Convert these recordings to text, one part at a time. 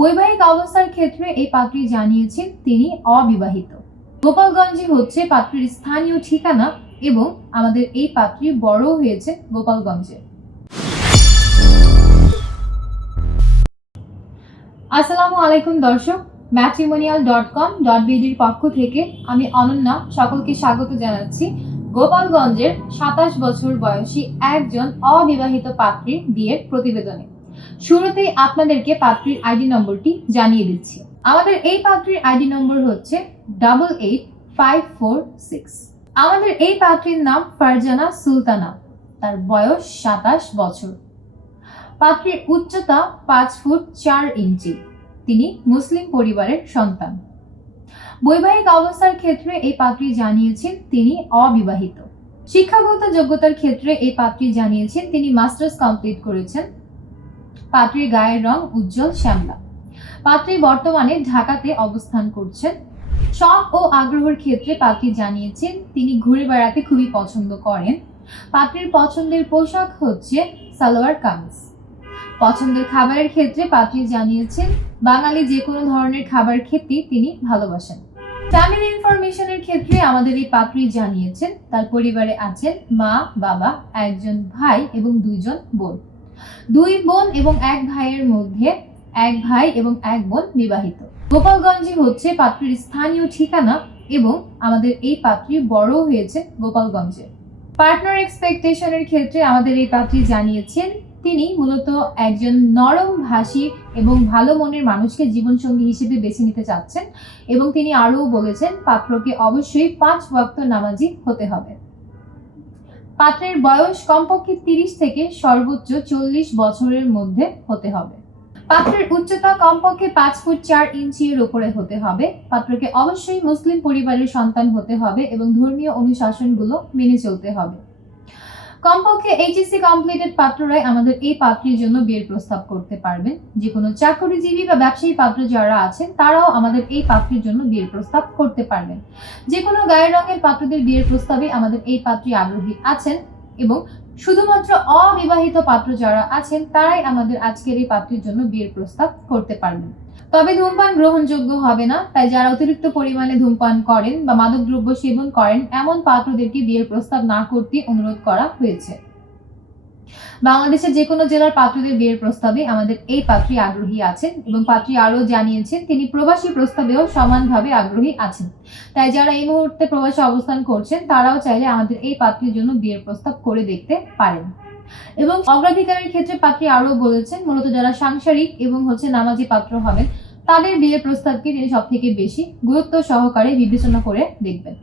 বৈবাহিক অবস্থার ক্ষেত্রে এই পাত্রী জানিয়েছেন তিনি অবিবাহিত। গোপালগঞ্জে হচ্ছে পাত্রীর স্থানীয় ঠিকানা এবং আমাদের এই পাত্রী বড় হয়েছে গোপালগঞ্জে। আসসালামু আলাইকুম দর্শক ম্যাট্রিমোনিয়াল ডট কম ডট বিডির পক্ষ থেকে আমি অনন্যা সকলকে স্বাগত জানাচ্ছি। গোপালগঞ্জের সাতাশ বছর বয়সী একজন অবিবাহিত পাত্রীর বিয়ের প্রতিবেদনে। শুরুতেই আপনাদেরকে পাত্রীর আইডি নম্বরটি জানিয়ে দিচ্ছি। আমাদের এই পাত্রীর আইডি নম্বর হচ্ছে double eight five four six আমাদের এই পাত্রীর নাম ফারজানা সুলতানা। তার বয়স সাতাশ বছর। পাত্রীর উচ্চতা পাঁচ ফুট চার ইঞ্চি। তিনি মুসলিম পরিবারের সন্তান। বৈবাহিক অবস্থার ক্ষেত্রে এই পাত্রী জানিয়েছেন তিনি অবিবাহিত। শিক্ষাগত যোগ্যতার ক্ষেত্রে এই পাত্রী জানিয়েছেন তিনি মাস্টার্স কমপ্লিট করেছেন পাত্রীর গায়ের রং উজ্জ্বল শ্যামলা। পাত্রী বর্তমানে ঢাকাতে অবস্থান করছেন। শখ ও আগ্রহের ক্ষেত্রে পাত্রী জানিয়েছেন, তিনি ঘুরে বেড়াতে খুবই পছন্দ করেন। পাত্রীর পছন্দের পোশাক হচ্ছে সালোয়ার কামিজ। পছন্দের খাবারের ক্ষেত্রে পাত্রী জানিয়েছেন, বাঙালি যে কোনো ধরনের খাবার খেতে তিনি ভালোবাসেন। ফ্যামিলি ইনফরমেশনের ক্ষেত্রে আমাদের এই পাত্রী জানিয়েছেন, তার পরিবারে আছেন মা, বাবা, একজন ভাই এবং দুইজন বোন। দুই বোন এবং এক ভাইয়ের মধ্যে এক ভাই এবং এক বোন বিবাহিত। গোপালগঞ্জে হচ্ছে পাত্রীর স্থানীয় ঠিকানা এবং আমাদের এই পাত্রী বড় হয়েছে গোপালগঞ্জে। পার্টনার এক্সপেকটেশনের ক্ষেত্রে আমাদের এই পাত্রী জানিয়েছেন, তিনি মূলত একজন নরম ভাষী এবং ভালো মনের মানুষকে জীবনসঙ্গী হিসেবে বেছে নিতে চাচ্ছেন এবং তিনি আরও বলেছেন, পাত্রকে অবশ্যই পাঁচ ওয়াক্ত নামাজি হতে হবে। পাত্রের বয়স কমপক্ষে তিরিশ থেকে সর্বোচ্চ চল্লিশ বছরের মধ্যে হতে হবে। পাত্রের উচ্চতা কমপক্ষে পাঁচ ফুট চার ইঞ্চির ওপরে হতে হবে। পাত্রকে অবশ্যই মুসলিম পরিবারের সন্তান হতে হবে এবং ধর্মীয় অনুশাসনগুলো মেনে চলতে হবে। কমপক্ষে এইচএসসি কমপ্লিটেড পাত্ররাই আমাদের এই পাত্রের জন্য বিয়ের প্রস্তাব করতে পারবেন। যে কোনো চাকরিজীবী বা ব্যবসায়ী পাত্র যারা আছেন, তারাও আমাদের এই পাত্রের জন্য বিয়ের প্রস্তাব করতে পারবেন। যে কোনো গায়ের রঙের পাত্রদের বিয়ের প্রস্তাবে আমাদের এই পাত্রী আগ্রহী আছেন এবং শুধুমাত্র অবিবাহিত পাত্র যারা আছেন, তারাই আমাদের আজকের এই পাত্রের জন্য বিয়ের প্রস্তাব করতে পারবেন। তবে ধূমপান গ্রহণযোগ্য হবে না, তাই যারা অতিরিক্ত পরিমাণে ধূমপান করেন বা মাদকদ্রব্য সেবন করেন, এমন পাত্রদেরকে বিয়ের প্রস্তাব না করতে অনুরোধ করা হয়েছে। বাংলাদেশের যে কোনো জেলার পাত্রদের বিয়ের প্রস্তাবে আমাদের এই পাত্রী আগ্রহী আছেন এবং পাত্রী আরও জানিয়েছেন তিনি প্রবাসী প্রস্তাবেও সমানভাবে আগ্রহী আছেন। তাই যারা এই মুহূর্তে প্রবাসে অবস্থান করছেন, তারাও চাইলে আমাদের এই পাত্রীর জন্য বিয়ের প্রস্তাব করে দেখতে পারেন। এবং অগ্রাধিকারের ক্ষেত্রে পাত্রী আরও বলেছেন, মূলত যারা সাংসারিক এবং হচ্ছে নামাজি পাত্র হবেন, তাদের বিয়ের প্রস্তাবকে তিনি সব থেকে বেশি গুরুত্ব সহকারে বিবেচনা করে দেখবেন।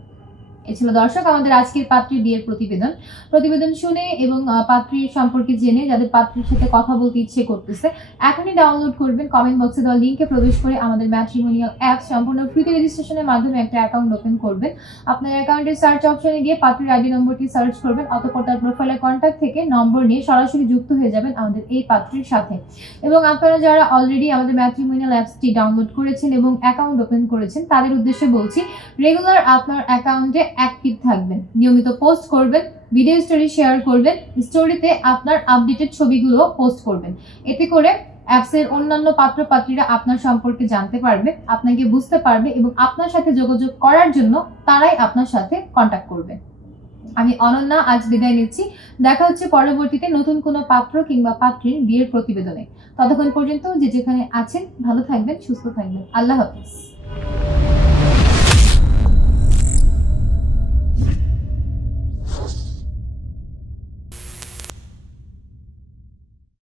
এ ছিল দর্শক, আমাদের আজকের পাত্রীর বিয়ের প্রতিবেদন। প্রতিবেদন শুনে এবং পাত্রীর সম্পর্কে জেনে যাদের পাত্রীর সাথে কথা বলতে ইচ্ছে করতেছে, এখনই ডাউনলোড করবেন। কমেন্ট বক্সে দেওয়া লিঙ্কে প্রবেশ করে আমাদের ম্যাট্রিমোনিয়াল অ্যাপ সম্পূর্ণ ফ্রিতে রেজিস্ট্রেশনের মাধ্যমে একটা অ্যাকাউন্ট ওপেন করবেন। আপনার অ্যাকাউন্টের সার্চ অপশনে গিয়ে পাত্রীর আইডি নম্বরটি সার্চ করবেন, অতঃপর তার প্রোফাইলে কন্ট্যাক্ট থেকে নম্বর নিয়ে সরাসরি যুক্ত হয়ে যাবেন আমাদের এই পাত্রীর সাথে। এবং আপনারা যারা অলরেডি আমাদের ম্যাট্রিমোনিয়াল অ্যাপসটি ডাউনলোড করেছেন এবং অ্যাকাউন্ট ওপেন করেছেন, তাদের উদ্দেশ্যে বলছি রেগুলার আপনার অ্যাকাউন্টে অ্যাক্টিভ থাকবেন। নিয়মিত পোস্ট করবেন ভিডিও স্টোরি শেয়ার করবেন স্টোরিতে আপনার আপডেটেড ছবিগুলো পোস্ট করবেন। এতে করে অ্যাপসের অন্যান্য পাত্র পাত্রীরা আপনার সম্পর্কে জানতে পারবে, আপনাকে বুঝতে পারবে এবং আপনার সাথে যোগাযোগ করার জন্য তারাই আপনার সাথে কন্ট্যাক্ট করবে। আমি অনন্যা আজ বিদায় নিচ্ছি। দেখা হচ্ছে পরবর্তীতে নতুন কোনো পাত্র কিংবা পাত্রীর বিয়ের প্রতিবেদনে। ততক্ষণ পর্যন্ত যে যেখানে আছেন, ভালো থাকবেন, সুস্থ থাকবেন। আল্লাহ হাফিজ।